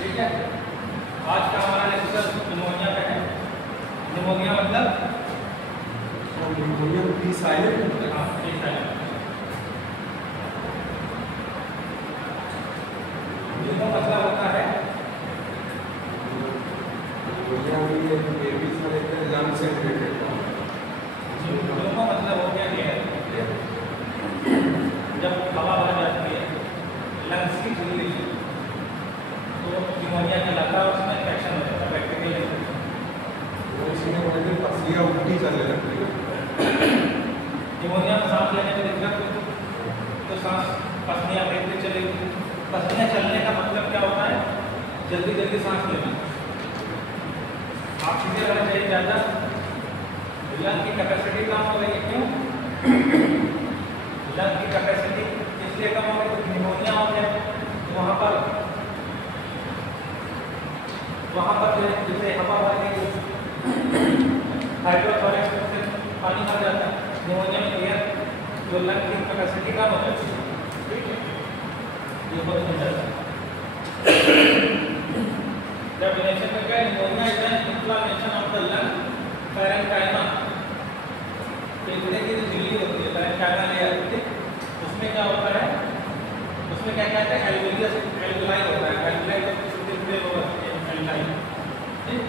ठीक है। आज का हमारा लेक्चर निमोनिया का है। निमोनिया मतलब निमोनिया पी साइलेंट। हाँ, पी साइलेंट। निमो मतलब होता है लंग से रिलेटेड। निमो मतलब हो गया एयर। जब हवा भर जाती है लंग्स की झिल्ली तो निमोनिया कहलाता है, उसमें इन्फेक्शन हो जाता है, बैक्टीरियल इन्फेक्शन। पसीना उल्टी चलने लगती है। निमोनिया में सांस लेने में दिक्कत तो सांस पसलियाँ फेंकते चलेगी। पसलियाँ चलने का मतलब क्या होता है? जल्दी जल्दी सांस लेना, ऑक्सीजन रहना चाहिए ज़्यादा, लंग की कैपेसिटी कम हो गई है। क्यों? लंग की कैपेसिटी इसलिए कम हो गई क्योंकि निमोनिया हो गया। तो वहाँ पर जो है जैसे हवा भर गई, हाइड्रोथोरैक्स से पानी भर जाता है। निमोनिया में एयर जो लंग की कैपेसिटी कम हो जाती है। ठीक है, ये बहुत हो जाता है। डेफिनेशन में क्या है? Pneumonia is an inflammation of the lung parenchyma. फेफड़े की जो झिल्ली होती है पैरेन्काइमा लेयर, उसमें क्या होता है? उसमें क्या कहते हैं? एल्वेओलाई होता है। एल्वेओलाई तो छोटे छोटे लोग होते हैं, एल्वेओलाई ठीक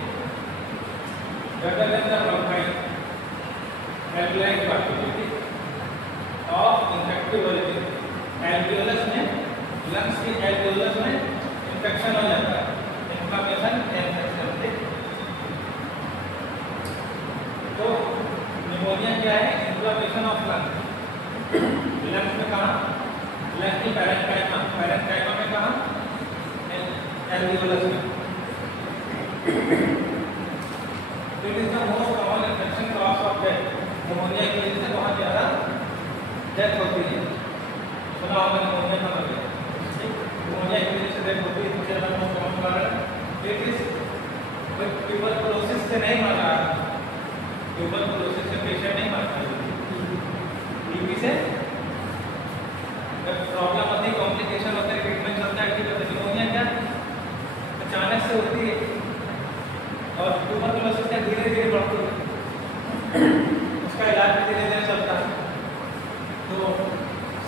better than the bronchi alveoli की बात करें ठीक ऑफ इन्फेक्टिव ओरिजिन। एल्वेओलस में लंग्स की एल्वेओलस में इन्फेक्शन हो जाता है, इन्फ्लेमेशन इन्फेक्शन ठीक। तो निमोनिया क्या है? Inflammation of lung. लंग्स में कहाँ? लंग की पैरेन्काइमा में कहाँ? एल्वेओलस में। It is the most common infection cause of death. Pneumonia की वजह से बहुत ज़्यादा डेथ होती है। सुना होगा निमोनिया का मतलब निमोनिया की वजह से डेथ होती है। सबसे ज़्यादा मोस्ट कॉमन कारण इट इज ट्यूबरकुलोसिस से नहीं मरता। ट्यूबरकुलोसिस से पेशेंट नहीं मरता, टीबी से प्रॉब्लम होती है, कॉम्प्लिकेशन होता है, ट्रीटमेंट चलता है ठीक है। निमोनिया क्या अचानक से होती है और ट्यूबरकुलोसिस का धीरे धीरे बढ़ती है, उसका इलाज भी धीरे धीरे चलता है। तो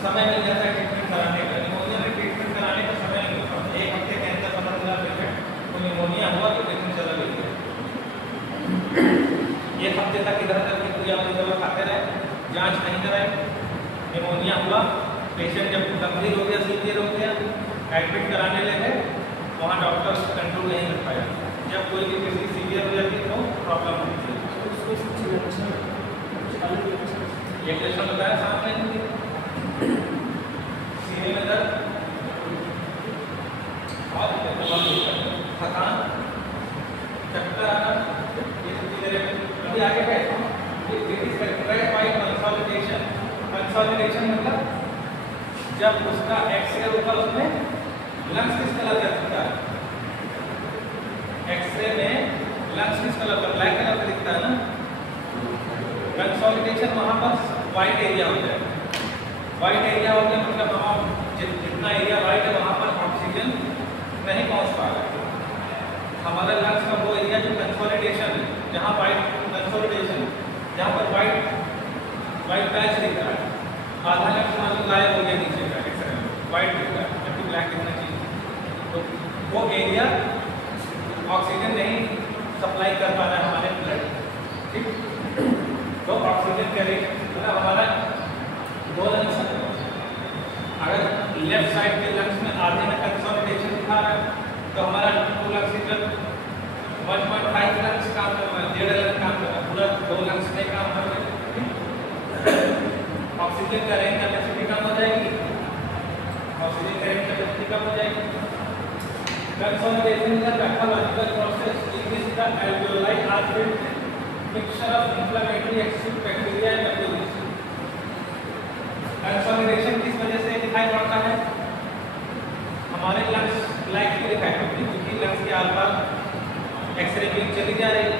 समय मिल जाता है ट्रीटमेंट कराने का। निमोनिया में ट्रीटमेंट कराने का समय नहीं होता। एक हफ्ते के अंदर पता चला पेशेंट को निमोनिया हुआ तो ट्रीटमेंट चला गया। एक हफ्ते तक इधर उधर की पूजा अपनी दवा खाते रहे, जांच नहीं कराई, निमोनिया हुआ, पेशेंट जब गंभीर हो गया, सीवियर हो गया, एडमिट कराने लगे, वहाँ डॉक्टर कंट्रोल नहीं कर पाया। जब कोई भी किसी सीवियर हो जाती है तो प्रॉब्लम होती है। एक लक्षण बताया सांस लेने की, सीने में दर्द और थकान, चक्कर आना, ये सब चीजें। अभी आगे क्या है? कंसोलिडेशन मतलब जब उसका एक्सरे होगा उसमें लंग्स किस कलर का दिखता है? एक्सरे में लंग्स किस कलर का? ब्लैक कलर का दिखता है ना। कंसोलिडेशन वहाँ पर वाइट एरिया हो जाएगा। वाइट एरिया हो गया मतलब वहाँ जितना एरिया वाइट है वहाँ पर ऑक्सीजन नहीं पहुँच पा रहा है। हमारा लंग्स का वो एरिया जो कंसोलिडेशन है, जहाँ वाइट कंसोलिडेशन, जहाँ पर वाइट पैच दिख रहा है, आधा लंग्स मान लो गायब हो गया नीचे का एक्सरे में, वाइट दिख रहा है जबकि ब्लैक दिखना चाहिए। तो वो एरिया ऑक्सीजन नहीं सप्लाई कर पा रहा है हमारे ब्लड ठीक। तो ऑक्सीजन के रेट मतलब हमारा दो लंग्स, अगर लेफ्ट साइड के लंग्स में आधे में कंसोलिडेशन दिखा रहा है तो हमारा फुल ऑक्सीजन 1.5 लंग्स काम कर रहा है, 1.5 लंग्स काम कर रहा है, पूरा 2 लंग्स में काम कर रहा है। ऑक्सीजन का रेंज कैपेसिटी कम हो जाएगी, ऑक्सीजन का रेंज कैपेसिटी कम हो जाएगी। Consolidation is a pathological process in which the alveoli are filled with mixture of inflammatory active bacteria and मैक्रोलिस। कंसोलिडेशन किस वजह से दिखाई पड़ता है? हमारे लंग्स ब्लैक क्यों दिखाई पड़ती है? क्योंकि लंग्स के आसपास एक्सरे बीम चली जा रही है।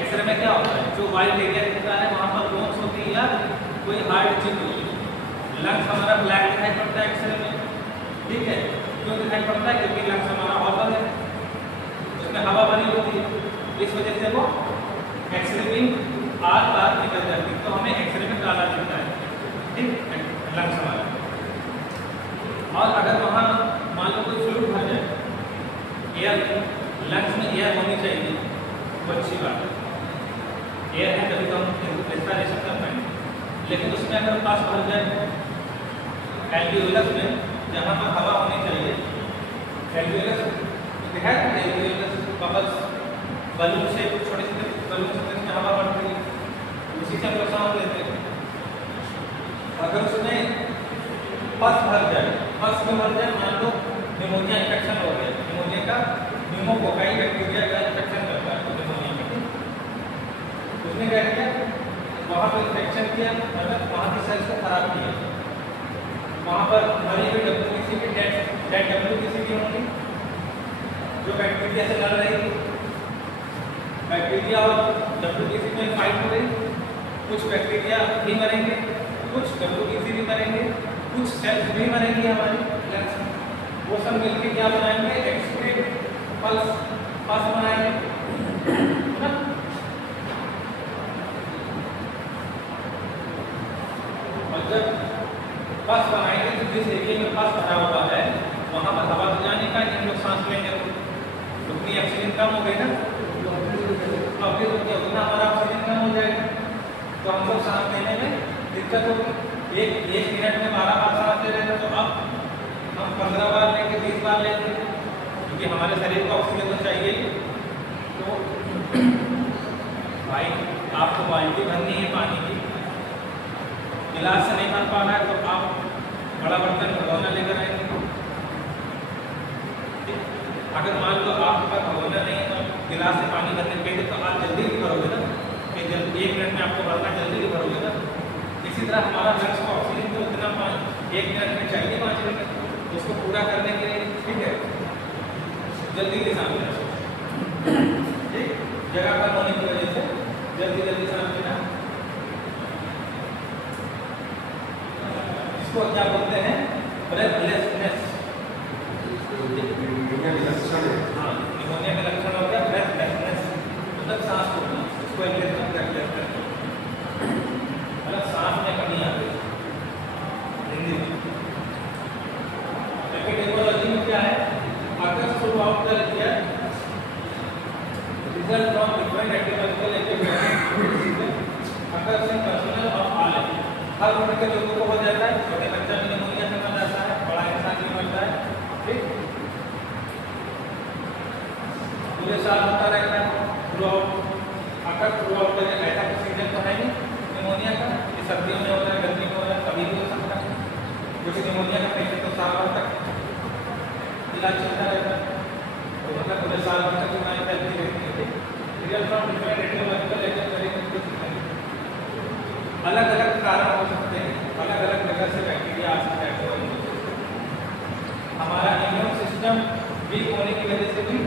एक्सरे में क्या होता है? जो वाइट एरिया दिखता है वहाँ पर बोन्स होती है या कोई हार्ड चीज होती है। लंग्स हमारा ब्लैक दिखाई पड़ता है एक्सरे में ठीक है। क्यों दिखाई पड़ता है? क्योंकि लंग्स हमारा ओपन है, उसमें हवा भरी होती है, इस वजह से वो एक्सरे में आर पार निकल जाती है, तो हमें एक्सरे में काला दिखता है, ठीक, लंग्स हमारा। और अगर वहाँ मान लो कोई फ्लूइड भर जाए, एयर, लंग्स में एयर होनी चाहिए, वो अच्छी बात है, एयर है तभी तो हम रेस्पिरेशन कर पाएंगे, लेकिन उसमें अगर पास भर जाए एल्वियोलस में, जहाँ पर हवा होनी चाहिए, एल्वियोलस है, एल्वियोलस बबल्स, बलून से, छोटे छोटे बलून से इसमें हवा बढ़ती है, उसी से हम लोग सांस लेते हैं। अगर उसमें पस भर जाए, पस में भर जाए, मान लो निमोनिया इन्फेक्शन हो गया, निमोनिया का न्यूमोकोकाई बैक्टीरिया का इन्फेक्शन करता है निमोनिया में, उसने क्या किया, वहाँ पर इन्फेक्शन किया, मतलब वहाँ की सेल्स को खराब किया, वहाँ पर मरी हुई WBC की डेड WBC की होंगी, जो बैक्टीरिया से लड़ रही थी, बैक्टीरिया और WBC में फाइट हो रही, कुछ बैक्टीरिया भी मरेंगे, कुछ WBC भी मरेंगे, कुछ सेल्स भी मरेंगी हमारी लंग्स में, वो सब मिलकर क्या बनाएंगे, एक्सक्रीट पल्स बनाएंगे ना। और जब पस बनाएंगे तो जिस एरिया में पस भरा हुआ है वहाँ पर हवा तो जाने का, हम लोग सांस लेंगे तो उतनी ऑक्सीजन कम हो गई ना, और फिर उतना हमारा ऑक्सीजन कम हो जाएगा, तो हम लोग सांस लेने में दिक्कत होगी। एक मिनट में 12 बार सांस ले रहे थे, तो अब हम 15 बार लेंगे, 20 बार लेंगे, क्योंकि हमारे शरीर को ऑक्सीजन तो चाहिए। तो भाई आपको बाल्टी भरनी है पानी की, गिलास से नहीं भर पा रहा है तो आप बड़ा बर्तन भगोना लेकर आएंगे। अगर मान लो आपके पास भगोना नहीं है तो गिलास से पानी भरने के लिए तो आप जल्दी भी भरोगे ना, कि जल्दी 1 मिनट में आपको भरना, जल्दी भी भरोगे ना। इसी तरह हमारा लंग्स को ऑक्सीजन को उतना 1 मिनट में चाहिए, 5 मिनट, उसको पूरा करने के लिए, ठीक है, जल्दी के सामने ठीक, जगह पर होने की वजह से जल्दी सांस लेना, इसको क्या बोलते हैं, ब्रेथलेसनेस। हाँ, निमोनिया का लक्षण हो गया ब्रेथलेसनेस, मतलब सांस छोड़ना, इसको मतलब सांस में कमी आ गई हिंदी में। एपिडेमियोलॉजी में क्या है, अगर throughout the year result from different epidemical activities अगर से पर्सनल ऑफ ऑल, हर उम्र के लोगों को हो जाता है, छोटे बच्चा भी निमोनिया से मर जाता है, बड़ा इंसान भी मरता है, ठीक, पूरे साल होता रहता है थ्रू आउट। अगर थ्रू आउट का ऐसा सीजन तो है नहीं निमोनिया का, कि सर्दियों में हो रहा है, गर्मी में हो रहा है, कभी भी हो सकता है, क्योंकि निमोनिया का पेशेंट तो साल भर तक इलाज चलता रहता है, तो मतलब पूरे साल भर तक बीमारी फैलती रहती है। Real from different epidemical activities, अलग अलग कारण हो सकते हैं, अलग अलग जगह से बैक्टीरिया आ सकता है। हमारा इम्यून सिस्टम वीक होने की वजह से भी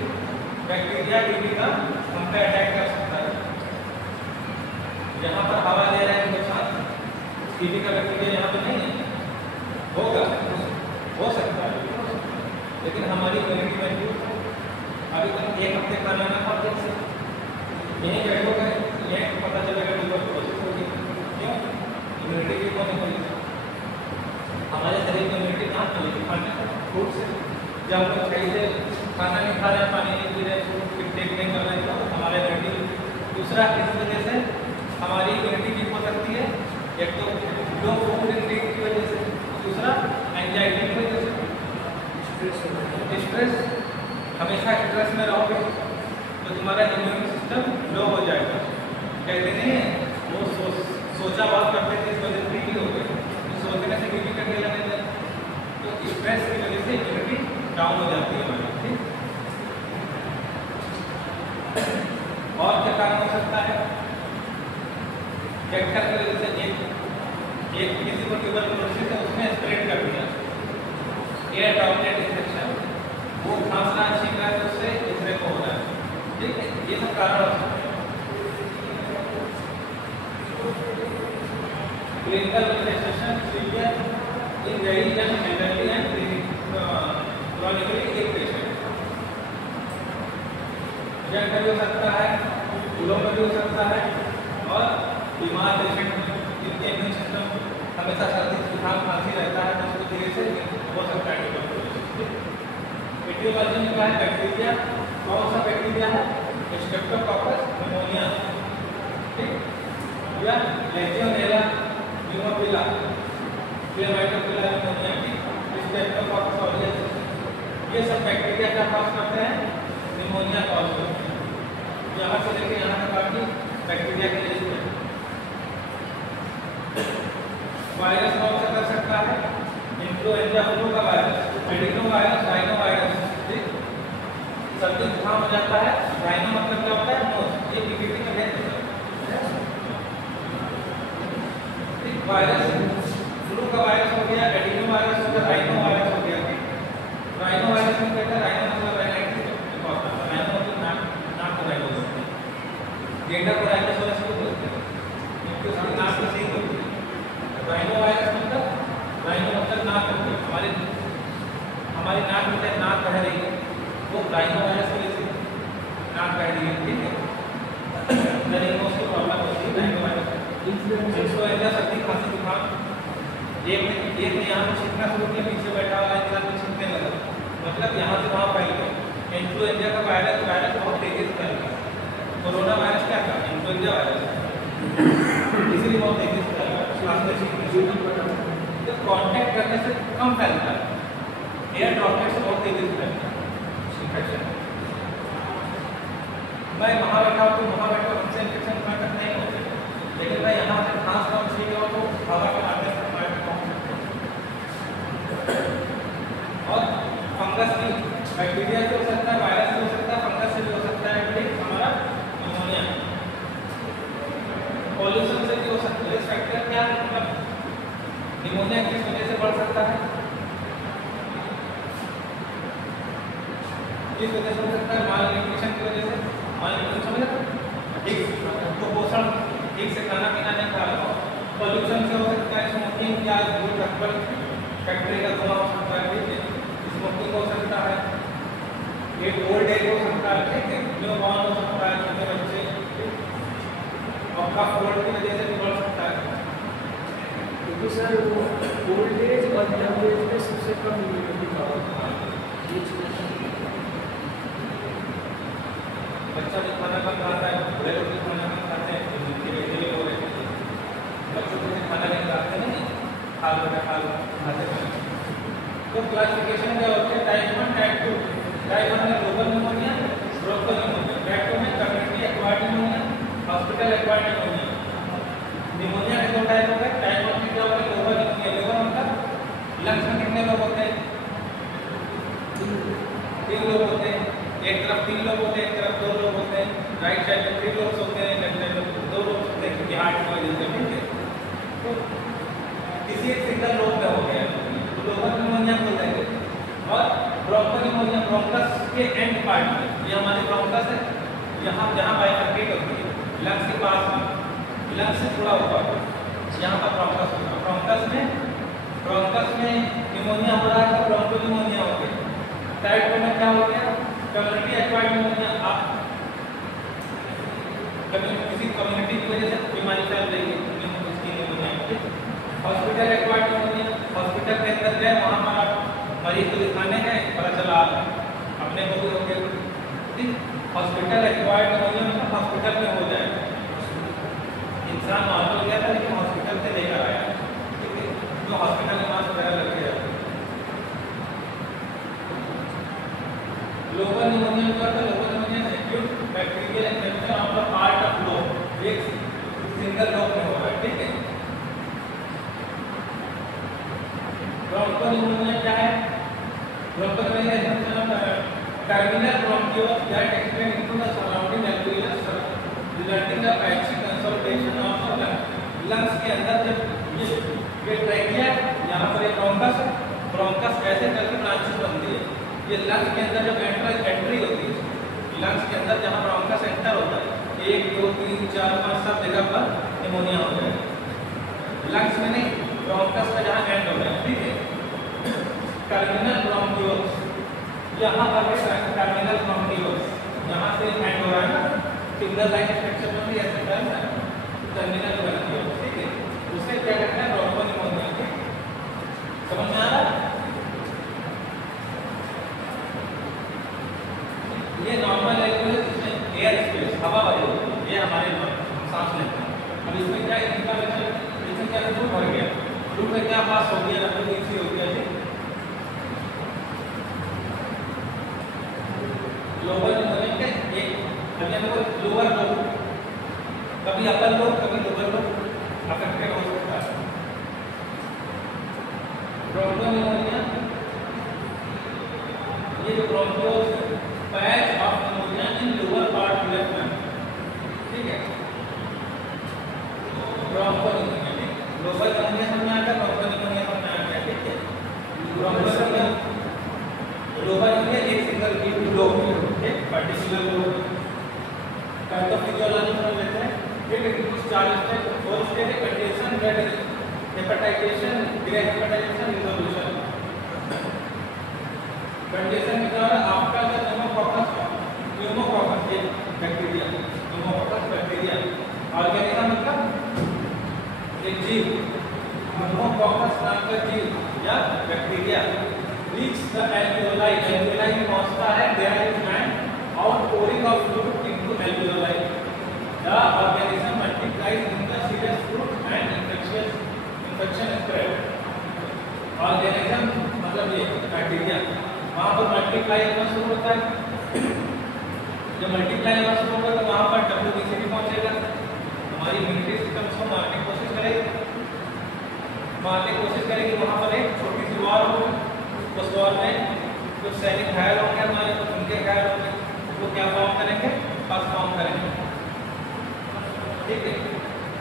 बैक्टीरिया टीबी का हम पे अटैक कर सकता है। यहाँ पर हवा ले रहे हैं नुकसान, टीबी का बैक्टीरिया यहाँ पे नहीं है, होगा, हो सकता है, लेकिन हमारी इम्यूनिटी मजबूत है। अभी तक 1 हफ्ते खाना ना खा से यहीं बैठोगे, यहीं पता चलेगा कि कोशिश होगी, क्यों, इम्यूनिटी की कौन निकलेगी, हमारे शरीर में इम्यूनिटी कहाँ मिलेगी, खाने से, फ्रूट से। जब हम लोग सही से खाना नहीं खा रहे, पानी नहीं पी रहे, फ्रूट टेक नहीं कर रहे, तो हमारा इम्यूनिटी, दूसरा इस वजह से हमारी इम्यूनिटी वीक हो सकती है, एक तो लो फूड इनटेक की वजह से, दूसरा एंजाइटी की वजह से, स्ट्रेस, हमेशा स्ट्रेस में रहोगे तो तुम्हारा इम्यून सिस्टम लो हो जाएगा। कहते नहीं है वो सोचा बहुत करते थे, इस वजह से बीपी हो गई, तो सोचने से बीपी करने लगे थे, तो स्ट्रेस की वजह से इम्यूनिटी डाउन हो जाती है हमारी, ठीक। और क्या कारण हो सकता है, वेक्टर की वजह से, एक किसी को ट्यूबरकुलोसिस है, उसने स्प्रेड कर दिया, एयर ड्रॉपलेट इन्फेक्शन, वो खांस रहा है, छींक रहा है, तो उससे दूसरे को हो रहा है, ठीक है, ये सब कारण हो सकते हैं। Clinical manifestation severe in very young elderly and जेंट में भी हो सकता है, बूढ़ों में भी हो सकता है, और बीमार पेशेंट में जिनके इम्यून सिस्टम हमेशा सर्दी जुकाम खांसी रहता है तो उसको धीरे से हो सकता है ट्यूबरकुलोसिस। एटियोलॉजी में क्या है, बैक्टीरिया, कौन सा बैक्टीरिया है, स्ट्रेप्टोकोकस निमोनिया, ठीक, या लेजियोनेला न्यूमोफिला, क्लेमाइडोफिला निमोनिया, स्ट्रेप्टोकोकस ऑरियस, ये सब बैक्टीरिया क्या कॉज करते हैं, निमोनिया कॉज करते हैं। यहाँ से लेकर यहाँ तक आपकी बैक्टीरिया की लिस्ट है। वायरस कौन सा कर सकता है, इन्फ्लुएंजा फ्लू का virus, adeno virus, rhino virus, ठीक, सर्दी जुकाम हो जाता है, राइनो मतलब क्या होता है, नोज, ये पीपीटी में है, ठीक, वायरस फ्लू का वायरस हो गया, एडिनो वायरस हो गया, राइनो वायरस हो गया, राइनो वायरस में कहता है, राइनो मतलब राइनाइटिस, राइनो मतलब नाक को राइनो बोलते हैं, गेंडा को राइनोसोरस को बोलते हैं क्योंकि उसकी नाक की सींग होती है। राइनो वायरस मतलब, राइनो मतलब नाक होती है, हमारी नाक में से नाक बह रही है, वो राइनो वायरस की वजह से नाक बह रही है, ठीक है, नरीनों की प्रॉब्लम होती है राइनो वायरस। इन्फ्लुएंजा सर्दी खांसी जुकाम, एक ने यहाँ पे छिड़कना शुरू किया, पीछे बैठा वाला इंसान को छिड़कने लगा, मतलब यहाँ से वहाँ फैल गया। इन्फ्लुएंजा का वायरस बहुत तेजी से फैल गया। कोरोना वायरस क्या था, इन्फ्लुएंजा वायरस, इसीलिए बहुत तेजी से फैल गया। तो कांटेक्ट करने से कम फैलता है, एयर ड्रॉपलेट से बहुत तेजी से फैलता है इन्फेक्शन। मैं वहाँ बैठा हूँ तो वहाँ बैठा हमसे इन्फेक्शन कांटेक्ट नहीं होते, लेकिन मैं यहाँ से खांस का छींक रहा हूँ तो हवा के माध्यम से और फंगस भी, बैक्टीरिया से हो सकता है, वायरस से हो सकता है, फंगस से भी हो सकता है, ठीक, हमारा निमोनिया, पॉल्यूशन से भी हो सकता है। रिस्क फैक्टर क्या है, मतलब निमोनिया किस वजह से बढ़ सकता है, किस वजह से हो सकता है, माल न्यूट्रिशन की वजह से, माल न्यूट्रिशन समझ, ठीक, कुपोषण, ठीक से खाना पीना नहीं खा रहा, पॉल्यूशन से हो सकता है, स्मोकिंग या धूल धक्कड़ फैक्ट्री का धुआं हो सकता है, ठीक है, स्मोकिंग हो सकता है, एक ओल्ड एज हो सकता है, ठीक है, न्यूबॉर्न हो सकता है, छोटे बच्चे, और कफ कोल्ड की वजह से भी बढ़ सकता है। क्योंकि सर वो ओल्ड एज और यंग एज में सबसे कम इम्यूनिटी पावर, ये चीज़ बच्चा जो खाना कम खाता है, बड़े लोग भी खाना कम खाते हैं, इसीलिए हो रहे हैं, बच्चों को खाना नहीं खाते नहीं, खा लो खाते हैं। तो क्लासिफिकेशन क्या होती है, टाइप 1 टाइप 2, टाइप 1 में global pneumonia, broncho pneumonia, type 2 में community acquired pneumonia, hospital acquired pneumonia. Pneumonia के दो टाइप होते हैं, टाइप 1 में क्या होता है, ग्लोबल निमोनिया, ग्लोबल मतलब लंग्स में कितने लोग होते हैं, 3 लोग होते हैं, एक तरफ 3 लोग होते हैं, एक तरफ 2 लोग होते हैं, राइट साइड में 3 लोग होते हैं, लेफ्ट साइड में 2 लोग होते हैं, क्योंकि हार्ट की वजह से, ठीक है। तो किसी एक सिंगल लोग में हो गया तो ग्लोबल निमोनिया बोल देंगे। और ब्रोंको निमोनिया, ब्रोंकस के एंड पार्ट में, ये हमारी ब्रोंकस है, यहाँ जहाँ बाइफरकेट होती है, लंग्स के पास में, लंग्स से थोड़ा ऊपर, यहाँ पर ब्रोंकस होगा, ब्रोंकस में निमोनिया हो रहा है तो ब्रोंको निमोनिया हो गया। टाइप 2 में क्या हो गया, कम्युनिटी एक्वायर्ड निमोनिया, आप किसी कम्युनिटी की वजह से बीमारी फैल रही है, इसकी pneumonia. Hospital acquired pneumonia, hospital के अंदर गए, वहाँ पर आप मरीज को दिखाने गए, पता चला अपने को भी हो गया, ठीक। हॉस्पिटल एक्वायर्ड निमोनिया मतलब हॉस्पिटल में हो जाए, इंसान नॉर्मल गया था लेकिन हॉस्पिटल से लेकर आया, ठीक है, तो हॉस्पिटल में मास्क वगैरह लग गया। ग्लोबल निमोनिया का तो global pneumonia acute bacterial infection of the part of lobe, एक सिंगल लोब में हो रहा है, ठीक है। ब्रोंको निमोनिया क्या है, broncho pneumonia infection of terminal bronchiole that extend into the surrounding alveolus resulting the patchy consolidation of the lungs के अंदर जब ये ट्रैकिया, यहाँ पर एक ब्रोंकस ऐसे करके ब्रांचेस बनती है, ये लंग्स के अंदर जब एंट्री होती है, लंग्स के अंदर जहाँ ब्रोंकस एंटर होता है, 1 2 3 4 5 सब जगह पर निमोनिया हो जाएगा। लंग्स में नहीं, ब्रोंकस का जहाँ एंड हो गया, ठीक है। टर्मिनल ब्रोंकियोल्स, यहाँ पर टर्मिनल ब्रोंकियोल्स, यहाँ यहाँ से एंड हो रहा है ना, सिंगल लाइन स्ट्रक्चर में भी ऐसे टर्न है, टर्मिनल बनती है, ठीक है। उसे क्या कहते हैं, ब्रोंकोनिमोनिया। समझ में आ रहा है? ये नॉर्मल है, इसमें एयर स्पेस, हवा भरी होती है, ये हमारे सांस लेते हैं। अब इसमें क्या इनका इसमें क्या फ्लूइड भर गया, फ्लूइड में क्या पास हो गया, डब्ल्यूबीसी हो गया जी। लोअर निमोनिया के एक अभी हमको लोअर लोब, कभी अपर लोब कभी लोअर लोब अफेक्टेड हो सकता है। ब्रोंकोनिमोनिया, ये जो bronchioles patch of pneumonia in lower part left में, ठीक है। ब्रोंकोनिमोनिया, लोअर निमोनिया समझ में आता है, ब्रोंकोनिमोनिया समझ में आता है, ठीक है। ब्रोंकोनिमोनिया लोअर निमोनिया एक सिंगल लोब, एक पर्टिकुलर लोब पैथोफिजियोलॉजी समझ लेते हैं, ठीक है। कुछ 4 स्टेप, 4 स्टेप है condition, grade hepatization, grey hepatization, resolution. Condition में क्या है, आपका जो न्यूमोकॉकस एक बैक्टीरिया, न्यूमोकॉकस बैक्टीरिया, ऑर्गेनिज्म मतलब एक जीव, न्यूमोकॉकस नाम का जीव या bacteria reach the alveoli, alveoli में पहुंचता है, there is an outpouring of fluid into alveoli. The organism multiplies in the serous fluid and infection spread. Organism मतलब ये बैक्टीरिया वहाँ पर मल्टीप्लाई होना शुरू होता है। जब मल्टीप्लाई होना शुरू होगा तो वहाँ पर डब्ल्यूबीसी भी पहुँचेगा, हमारी इम्यूनिटी सिस्टम उसको मारने की कोशिश करेगी, वहाँ पर एक छोटी सी वॉर होगी, उस वॉर में कुछ सैनिक घायल होंगे हमारे, कुछ उनके घायल होंगे, वो क्या फॉर्म करेंगे, पस फॉर्म करेंगे, ठीक है।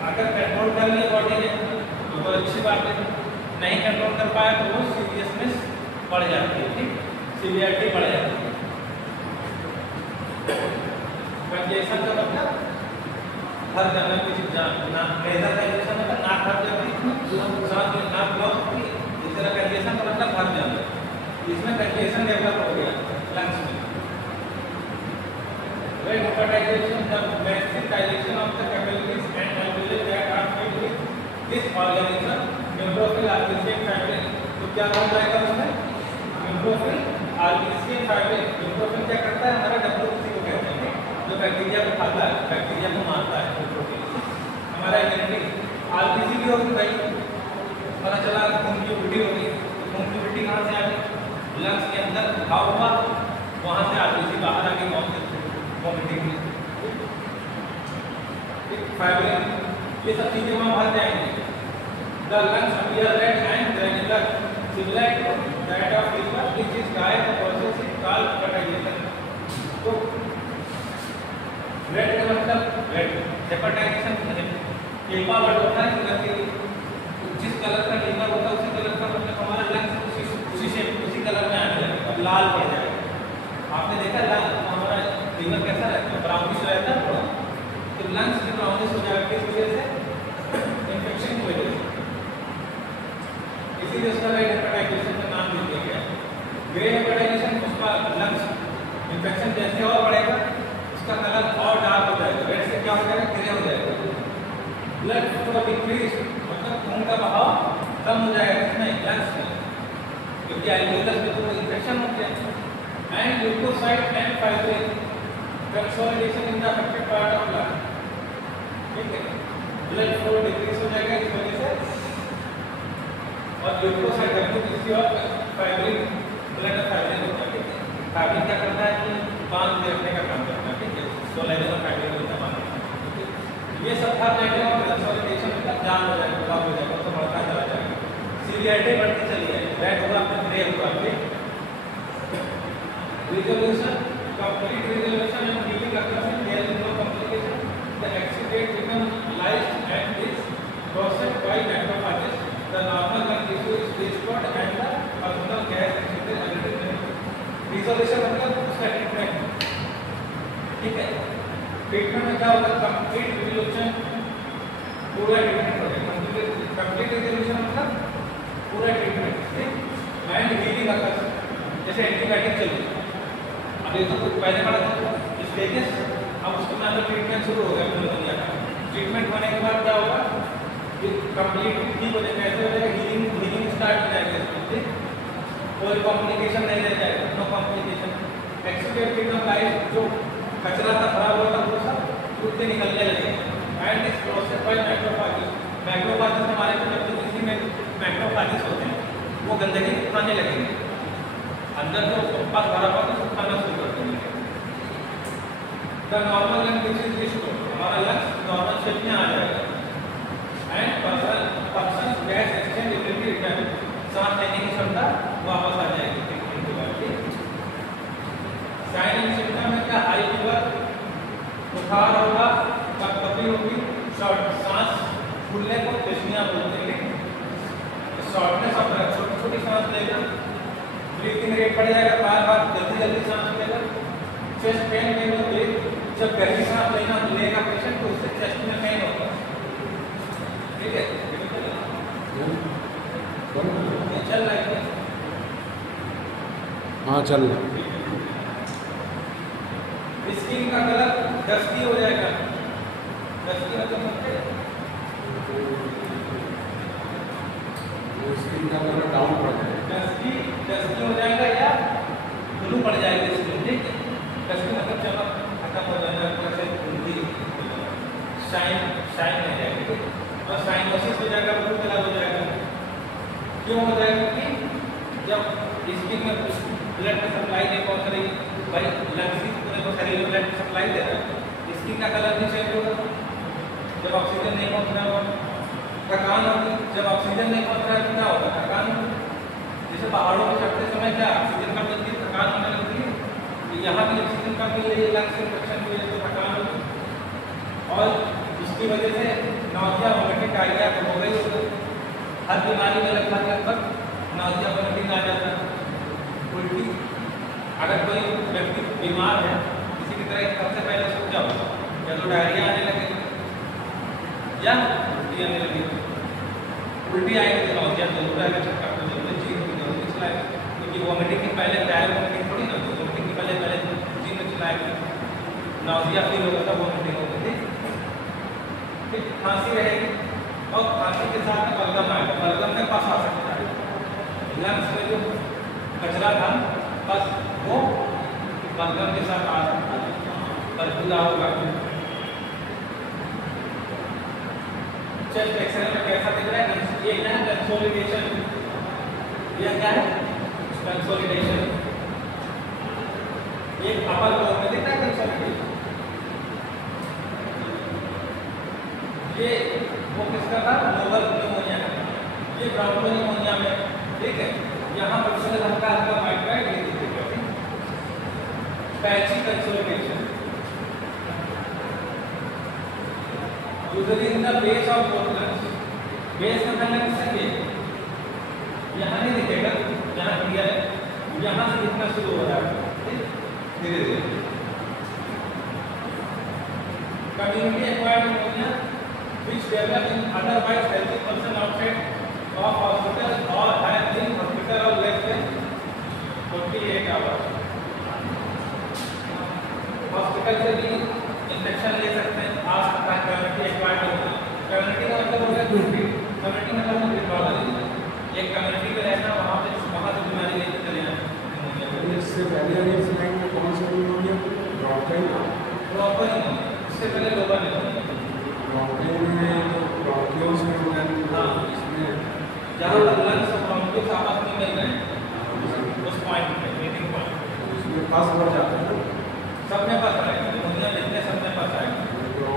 अगर कंट्रोल कर लिया बॉडी ने तो बहुत अच्छी बात है, नहीं कंट्रोल कर पाया तो वो सीरियसनेस बढ़ जाती है, ठीक, सीवियरिटी बढ़ जाती है। कंजेशन का मतलब हर जगह किसी लेजर कंजेशन मतलब नाक भर जाती, सांस में नाक ब्लॉक होती है, इस तरह कंजेशन का मतलब भर जाता है। इसमें कंजेशन डेवलप हो गया लंग्स में। When hepatization, the massive dilation of the capillaries and alveoli that are filled with this organism, neutrophil albicin fibrin, तो क्या हो जाएगा उसमें, न्यूट्रोफिल आल्बिसिन फाइब्रिन। न्यूट्रोफिल क्या करता है, हमारा डब्ल्यूबीसी को कहते हैं, जो बैक्टीरिया को खाता है, बैक्टीरिया को मारता है। न्यूट्रोफिल हमारा इम्यूनिटी, आल्बिसिन भी होगी भाई, पता चला खून की उल्टी होगी, खून की उल्टी कहाँ से आ गई, लंग्स के अंदर घाव हुआ, वहाँ से आल्बिसिन बाहर आ गई, वॉमिटिंग में, फाइब्रिन, ये सब चीजें वहाँ भर जाएंगी। The lungs appear red and granular, similar to that of liver, which is dry. The process is called hepatization. तो red का मतलब red, hepatization हेपा वर्ड होता है कि जिस कलर का लिवर होता है उसी कलर का मतलब हमारा लंग्स उसी शेप उसी कलर में आने लगेगा, अब लाल पड़ जाएगा। आपने देखा लाल हमारा लिवर कैसा रहता है, ब्राउनिश रहता है थोड़ा, तो लंग्स भी ब्राउनिश हो जाएगा, किस वजह से, इन्फेक्शन की वजह से, इसीलिए उसका रेड हेपेटाइटेशन का नाम दे दिया गया। ग्रे हेपेटाइटेशन उसका लंग्स इन्फेक्शन जैसे और बढ़ेगा उसका कलर और डार्क हो जाएगा, रेड से क्या हो जाएगा, ग्रे हो जाएगा। ब्लड फ्लो डिक्रीज मतलब खून का बहाव कम हो जाएगा, किसमें, लंग्स में, क्योंकि एल्वियोलस में तो इन्फेक्शन हो गया। And leucocyte and fibrin consolidation in the affected part of lung, ठीक है, ब्लड फ्लो डिक्रीज हो जाएगा इस वजह से, और ल्यूकोसाइट डब्ल्यूबीसी और फाइब्रिन ब्लड फाइब्रिन होता है, ठीक है। फाइब्रिन क्या करता है कि बांध के रखने का काम करता है, ठीक है, कोलेजन और फाइब्रिन होता है बांध, ये सब हर जगह और कंसोलिडेशन मतलब जाम हो जाएगा, ब्लॉक हो जाएगा, तो बढ़ता चला जाएगा, सीवियरिटी बढ़ती चली जाएगी, रेड होगा फिर ग्रे होगा, ठीक। Resolution, complete resolution and healing occurs in there is no complication, the exudate becomes light and is processed by macrophages, the normal lung tissue is restored and the personal gas exudate again. Resolution मतलब उसका treatment, ठीक है। Treatment में क्या होगा, complete resolution, पूरा treatment हो जाएगा, कंप्लीट रिजोल्यूशन मतलब पूरा ट्रीटमेंट, ठीक। एंड हीलिंग अकर्स, जैसे एंटीबायोटिक चल रही है, अब ये तो पहले पढ़ा था स्टेजेस, अब उसके बाद ट्रीटमेंट शुरू हो गया निमोनिया का। ट्रीटमेंट होने के बाद क्या होगा, कंप्लीट ठीक हो जाएगा, कैसे हो जाएगा, हीलिंग स्टार्ट हो जाएगा इसमें, कोई कॉम्प्लिकेशन नहीं रह जाएगा, नो कॉम्प्लिकेशन। एक्सपेक्ट एकदम लाइफ जो कचरा था खराब हुआ था वो सब दूध से निकलने लगेगा। एंड इस प्रोसेस बाय मैक्रोफागस, मैक्रोफागस हमारे को जब तक किसी में मैक्रोफागस होते हैं वो गंदगी खाने लगेंगे, अंदर जो पास भरा हुआ तो खाना शुरू कर देंगे। The normal lung which is restored, हमारा लंग्स नॉर्मल शेप में आ जाएगा। And person gas exchange ability return, सांस लेने की क्षमता वापस आ जाएगी ट्रीटमेंट के बाद। साइन एंड सिम्टम में क्या, हाई फीवर, बुखार होगा, कपकपी होगी, सांस फूलने को डिस्निया बोलते हैं, शॉर्टनेस ऑफ ब्रेथ, छोटी छोटी सांस लेगा, ब्रीथिंग रेट बढ़ जाएगा, बार बार जल्दी जल्दी सांस लेगा, चेस्ट पेन में होगी, जब गहरी सांस लेगा पेशेंट तो उससे चेस्ट में पेन होगा, ठीक है, चल रहा है, हाँ चल रहा है। स्किन का कलर डस्टी हो जाएगा, डस्टी मतलब स्किन का कलर डाउन पड़ जाएगा, डस्टी हो जाएगा या ब्लू पड़ जाएगा स्किन, ठीक है, डस्टी मतलब चमक खत्म हो जाएगा, जैसे धुंधली शाइन हो जाएगी, ठीक है, और साइनोसिस हो जाएगा, ब्लू कलर हो जाएगा। क्यों हो जाएगा कि जब स्किन में ब्लड का सप्लाई नहीं पहुंच रही, भाई लंग्स को शरीर में ब्लड सप्लाई दे रहा है, स्किन का कलर भी चेंज होगा, जब ऑक्सीजन नहीं पहुंच रहा होगा, थकान होगी, जब ऑक्सीजन नहीं पहुंच रहा है तो क्या होगा, थकान होगी। जैसे पहाड़ों में चढ़ते समय क्या ऑक्सीजन कम मिलती है, थकान होने लगती है, तो यहाँ भी ऑक्सीजन कम मिल रही है, लंग्स इन्फेक्शन की वजह से थकान होगी, और इसकी वजह से नौसिया वोमिटिंग डायरिया तो हो गई होगी। हर बीमारी में लगभग नौसिया वोमिटिंग आ जाता है, उल्टी। अगर कोई व्यक्ति बीमार है किसी की तरह, सबसे पहले उसको क्या होगा, या तो डायरिया आने लगेगा या उल्टी आने लगेगी। उल्टी आएगी तो नौसिया जरूर आएगा, चक्कर तो जरूर चीज की जरूर चलाएगा, क्योंकि वोमिटिंग के पहले डायरेक्ट वोमिटिंग थोड़ी ना, वोमिटिंग के पहले चीज में चलाएगा, नौसिया फील होगा तब वोमिटिंग होगी, ठीक। खांसी रहेगी और खांसी के साथ में बलगम आएगा, बलगम में पास आ सकता है, लंग्स में जो कचरा था बस वो बलगम के साथ आ सकता है, बदबूदा होगा। चेस्ट एक्सरे में कैसा दिख रहा है, ये क्या है, कंसोलिडेशन, ये क्या है, कंसोलिडेशन, ये अपर लोब में दिख रहा है कंसोलिडेशन, ये वो किसका था, लोअर निमोनिया, ये ब्राउन निमोनिया में, ठीक है, यहाँ पर से हल्का हल्का वाइट वाइट ये दिखेगा, patchy consolidation, usually in the base of both lungs, base का मतलब किससे, यहाँ नहीं दिखेगा, यहाँ क्लियर है, यहाँ से दिखना शुरू हो जाएगा, धीरे धीरे। Community acquired pneumonia which develop in otherwise healthy person outside of hospital or have been hospital or less than 48 hours. Hospital से भी इन्फेक्शन ले सकते हैं, आ सकता है, कम्युनिटी एक्वायर्ड होगा। कम्युनिटी का मतलब होगा दूसरी, कम्युनिटी मतलब दूसरी प्रॉब्लम है, एक कम्युनिटी में रहना, वहाँ से बीमारी लेके चले जाना। इससे पहले अगर स्लाइड में कौन सा निमोनिया, ब्रोंकाई निमोनिया, इससे पहले लोअर निमोनिया, ब्रोंकाई में तो ब्रोंकियोल्स में होगा, हाँ, इसमें जहाँ लंग्स और ब्रोंकियोल्स आपस में मिल रहे हैं, उस पॉइंट पे, मीटिंग पॉइंट, उसमें पास बढ़ जाता है, सब में फंस रहा है, निमोनिया जितने सब में फंस रहा है,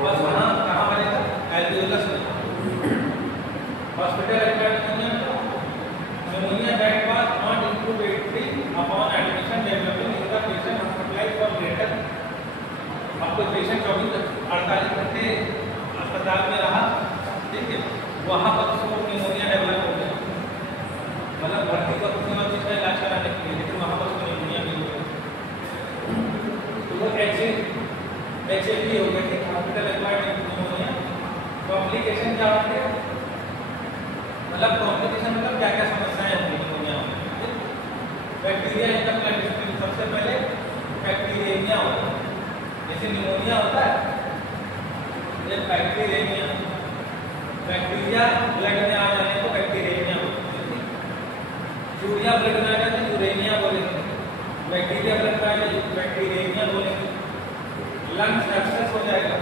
बस वहाँ कहाँ बनेगा, एल्वियोलस में, hospital acquired pneumonia that was not incubated upon admission developing in the patient hospitalized for greater, अब कोई पेशेंट 48 घंटे अस्पताल में रहा, ठीक है, वहाँ पर उसको निमोनिया डेवलप हो गया, मतलब भर्ती का उसने और चीज़ का इलाज कराने के लिए, लेकिन वहाँ पर उसको निमोनिया भी हो गया, तो वो HAP हो गया, ठीक, हॉस्पिटल एक्वायर्ड निमोनिया। कॉम्प्लिकेशन क्या होते हैं, मतलब कॉम्प्लिकेशन मतलब क्या क्या समस्याएं होंगी निमोनिया में, bacteria in the blood stream, सबसे पहले बैक्टीरिया जैसे निमोनिया होता है, ये बैक्टीरिया, बैक्टीरिया ब्लड में आ जाने को बैक्टीरिया बोलते हैं। यूरिया ब्लड में आ जाए तो यूरेनिया बोलेंगे, बैक्टीरिया ब्लड में आ जाए बैक्टीरिया बोलेंगे। लंग्स एक्सेस हो जाएगा,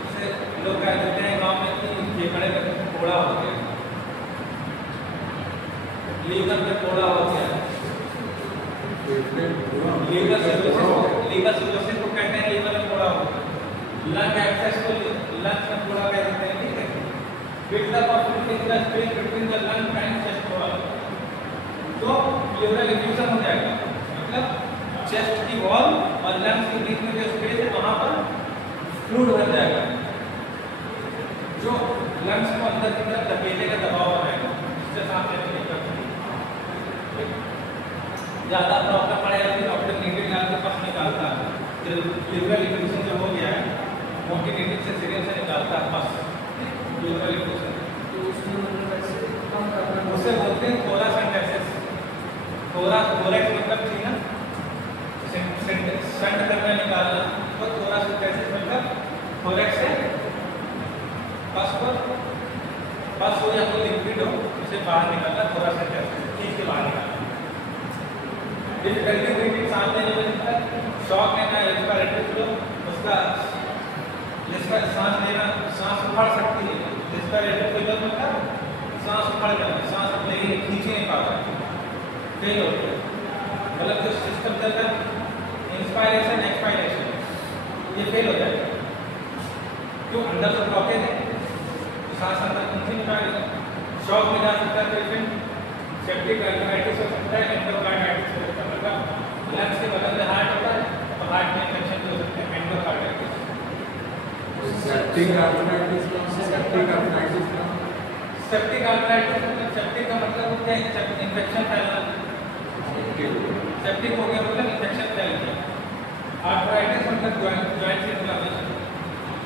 इससे लोग कह देते हैं गाँव में कि फेफड़े में फोड़ा हो गया, लीवर में फोड़ा हो गया, लीवर सिरोसिस को कहते हैं, लीवर में फोड़ा हो गया। लंग एक्सेस को लंग्स में फोड़ा कह देते हैं, ठीक है। Buildup of liquid in the space between the lung and chest wall, तो प्लूरल इफ्यूजन हो जाएगा, मतलब चेस्ट की वॉल और लंग्स के बीच में जो स्पेस है वहां पर फ्लूइड भर जाएगा, जो लंग्स को अंदर की तरफ धकेलेगा, दबाव बनाएगा, जिससे सांस लेने में दिक्कत होगी। ज्यादा प्रॉब्लम पड़ेगा तो डॉक्टर नीडल डाल के पास निकालता है, प्लूरल इफ्यूजन जो हो गया है मोटी नीडल से सीरियल से निकालता है बस प्लूरल इफ्यूजन। तो उसमें मतलब ऐसे कम करना, उसे बोलते हैं थोरैक्स एंड थोरैक्स मतलब थी ना संट करना निकालना, तो थोरैक्स मतलब थोरैक्स से बस हो या तो लिक्विड हो उसे बाहर निकालना, थोरैक्स ठीक से बाहर निकालना। डिफिकल्टी ब्रीथिंग सांस लेने में दिक्कत, शॉक लेना, रेस्पिरेटरी फ्लो, उसका जिसका सांस लेना, सांस उखड़ सकती है, रेस्पिरेटरी फ्लो मतलब सांस उखड़ जाना, सांस नहीं खींच नहीं पाता, फेल होता है, मतलब जो सिस्टम चल रहा है इंस्पायरेशन एक्सपायरेशन ये फेल हो जाएगा, क्यों अंदर से ब्लॉकेज है, सांस अंदर नहीं निकालेगा, शॉक में जा सकता है पेशेंट, सेप्टिक एंजाइटिस हो सकता है, एंडोकार्डाइटिस हो सकता है, मतलब लंग्स के बगल में हार्ट होता है तो हार्ट में इन्फेक्शन हो सकते हैं, एंडोकार्डाइटिस। सेप्टिक आर्थराइटिस मतलब सेप्टिक का मतलब क्या है, इन्फेक्शन फैलना, सेप्टिक हो गया मतलब इन्फेक्शन फैल गया। आर्थराइटिस मतलब जॉइंट इन्फ्लेमेशन,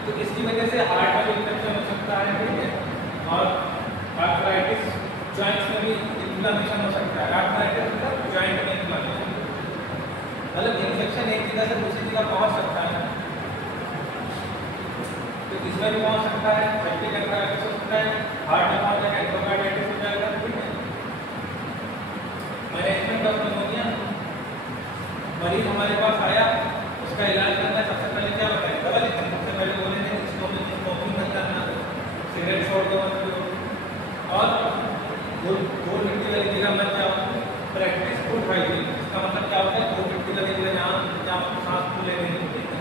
तो इसकी वजह से हार्ट में भी इन्फेक्शन हो सकता है, ठीक है, और आर्थराइटिस जॉइंट्स में भी इन्फ्लेमेशन हो सकता है। आर्थराइटिस मतलब जॉइंट में इन्फ्लेमेशन, मतलब इन्फेक्शन एक जगह से दूसरी जगह पहुंच सकता है, तो इसमें भी पहुंच सकता है, सेप्टिक आर्थराइटिस हो सकता है, हार्ट में पहुंच जाएगा, एंडोकार्डाइटिस हो जाएगा, ठीक है। मैनेजमेंट ऑफ निमोनिया, मरीज हमारे पास आया, उसका इलाज करना सबसे पहले क्या बताएं, दवा लेते हैं, सबसे पहले बोले थे स्मोकिंग मत करना, सिगरेट छोड़ दो मत पियो, और धूल मिट्टी वाली जगह मत जाओ, प्रैक्टिस गुड हाइजीन, इसका मतलब क्या होता है, धूल मिट्टी वाली जगह जहाँ सांस फूले नहीं होती है,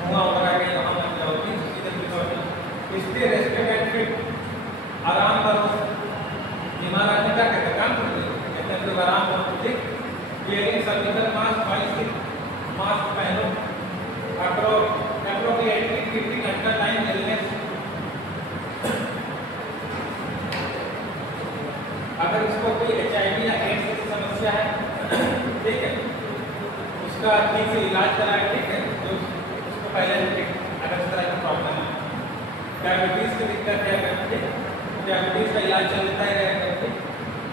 धुआं वगैरह के वहाँ मत जाओ, इसलिए रेस्टोरेंट फिट, आराम करो, बीमार आदमी क्या कहते हैं, काम करते हैं, कहते हैं लोग आराम करो, ठीक, वेयरिंग सर्जिकल मास्क, मास्क पहनो, अप्रोप्रिएटली ट्रीटिंग अंडरलाइन इलनेस, अगर इसको कोई HIV या एड्स की समस्या है, ठीक है, उसका ठीक से इलाज कराए, ठीक है, तो उसको पहले अगर इस तरह की प्रॉब्लम है, डायबिटीज की दिक्कत है, ठीक, डायबिटीज का इलाज चलता ही रहेगा, ठीक,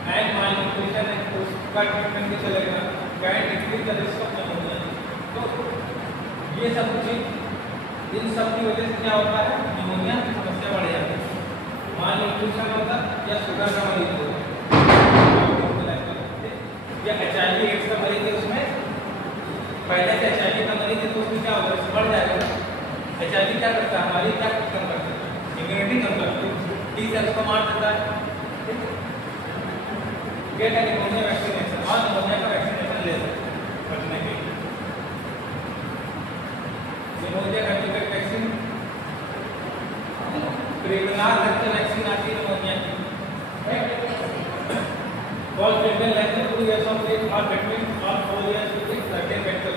एंड मालन्यूट्रिशन है तो उसका ट्रीटमेंट भी चलेगा, can decrease the risk of pneumonia. तो ये सब चीज, इन सब की वजह से क्या होता है, निमोनिया की समस्या बढ़ जाती है, मालन्यूट्रिशन होता है या शुगर का मरीज होता है या HIV एड्स का मरीज है, उसमें पहले से HIV का मरीज है तो उसमें क्या होगा, बढ़ जाएगा। HIV क्या करता है, हमारी क्या कम करता है, इम्यूनिटी कम करता है, टी सेल्स को मार देता है, गेट एन निमोनिया वैक्सीनेशन, और निमोनिया का वैक्सीनेशन ले सकते हैं बचने के लिए। Pneumonia conjugate vaccine, Prevnar vector vaccine आती है निमोनिया की, और treatment less than 2 years of age और between और 4 years to be certain vector,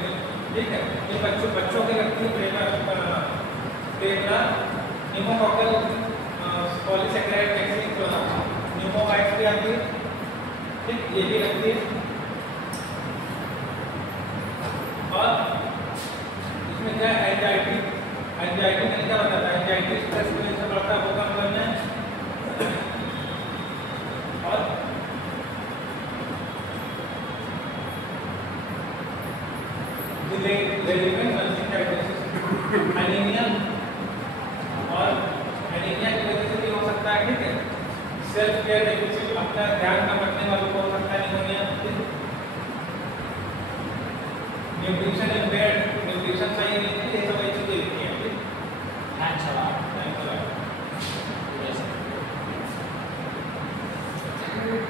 ठीक है, ये बच्चों के लगती है प्रेरणा, निमोकॉकल पॉलीसैकेराइड वैक्सीन जो है, निमोवाइक्स भी आती है, ठीक, ये भी लगती है, और इसमें क्या है, एंजाइटी में क्या बताता है, एंजाइटी स्ट्रेस की वजह से बढ़ता है, वो कम करना है, और एनीमिया और एनीमिया की वजह से भी हो सकता है, ठीक है। सेल्फ केयर डेफिशिएंसी, अपना ध्यान न रखने वालों को हो सकता है निमोनिया। न्यूट्रिशन इम्पेयर्ड, न्यूट्रिशन सही नहीं है,